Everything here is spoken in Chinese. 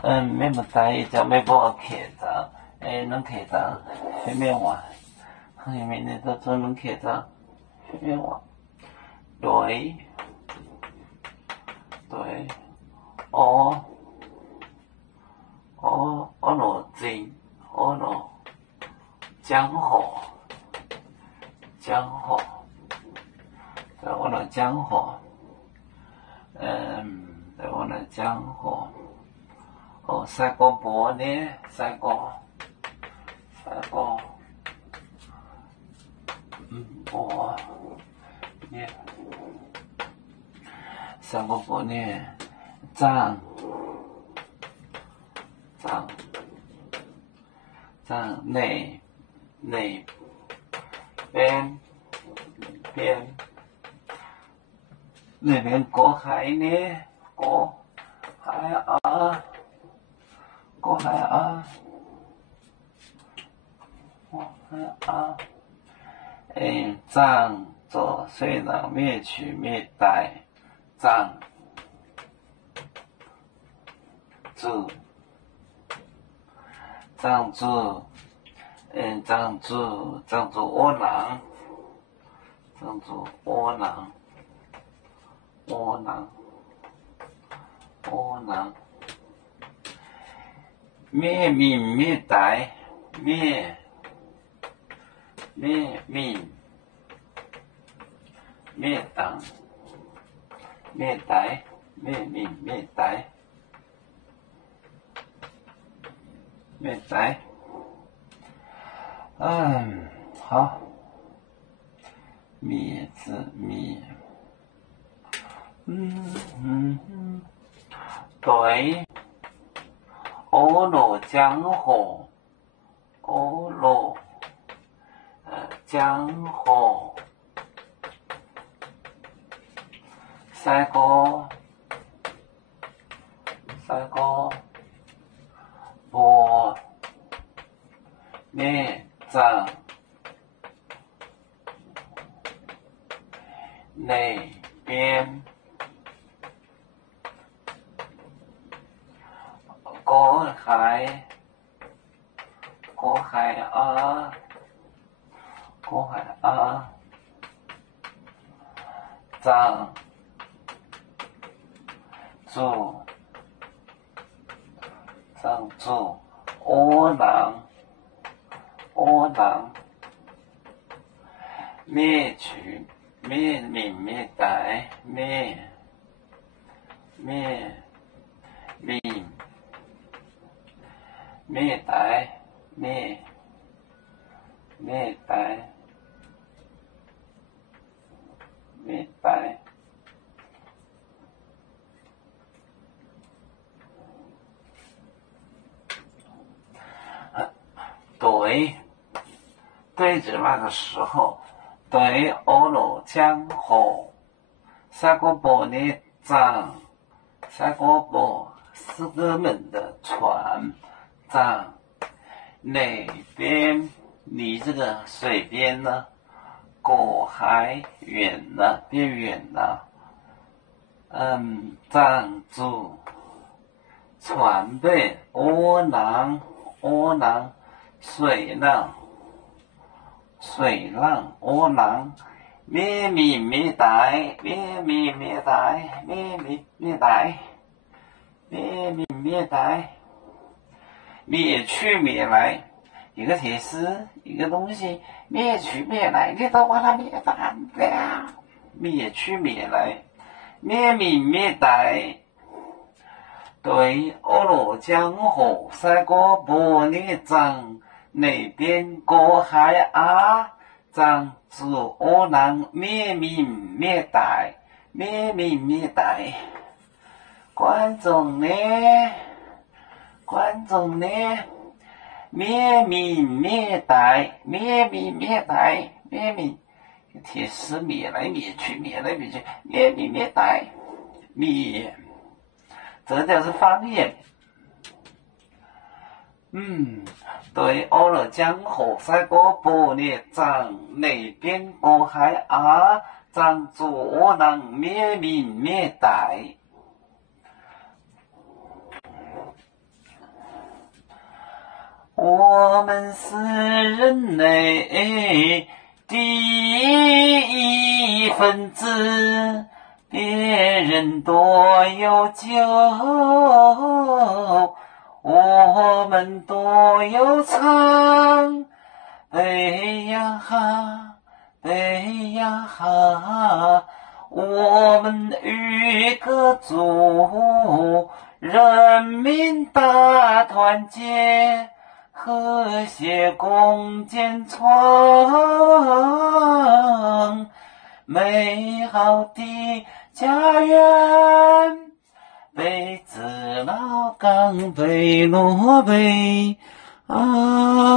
咩物代就咩帮我客着，拢客着，下面话，下面呢都做拢客着，下面话，对，罗金，罗江河，对，我罗江河，对，我罗江河。三个波呢？三个，波呢？三个波呢？张，内边，那边过海呢？过海啊！藏左虽然灭取灭代，藏住，窝囊，灭命灭代，灭命灭党，灭代，灭命灭代，好，灭字灭，对。欧罗江河，江河，三个波灭藏内边过海啊，藏住，窝囊，灭取，灭命灭代，灭命灭代，灭代。对着那个时候，对欧罗江河，三个波呢涨，三个波四个门的船涨，那边离这个水边呢，过海远了，变远了，站住，船被窝囊，水浪，窝囊，灭命灭代，灭去灭来，一个铁丝，一个东西，灭去灭来，你都把它灭反了，灭去灭来，灭命灭代。对，欧罗江河三个波呢涨，那边过海啊，涨住窝囊，灭命灭代，观众呢，灭命灭代，铁丝灭来灭去，灭命灭代，灭。这就是方言。对，欧罗江河三个波呢涨，那边过海啊，涨住窝囊，灭命灭代。我们是人类第一分子，别人多有酒，我们多有唱。对呀哈，对呀哈，我们与歌足，人民大团结，和谐共建创美好的家园。北子老岗北落北啊。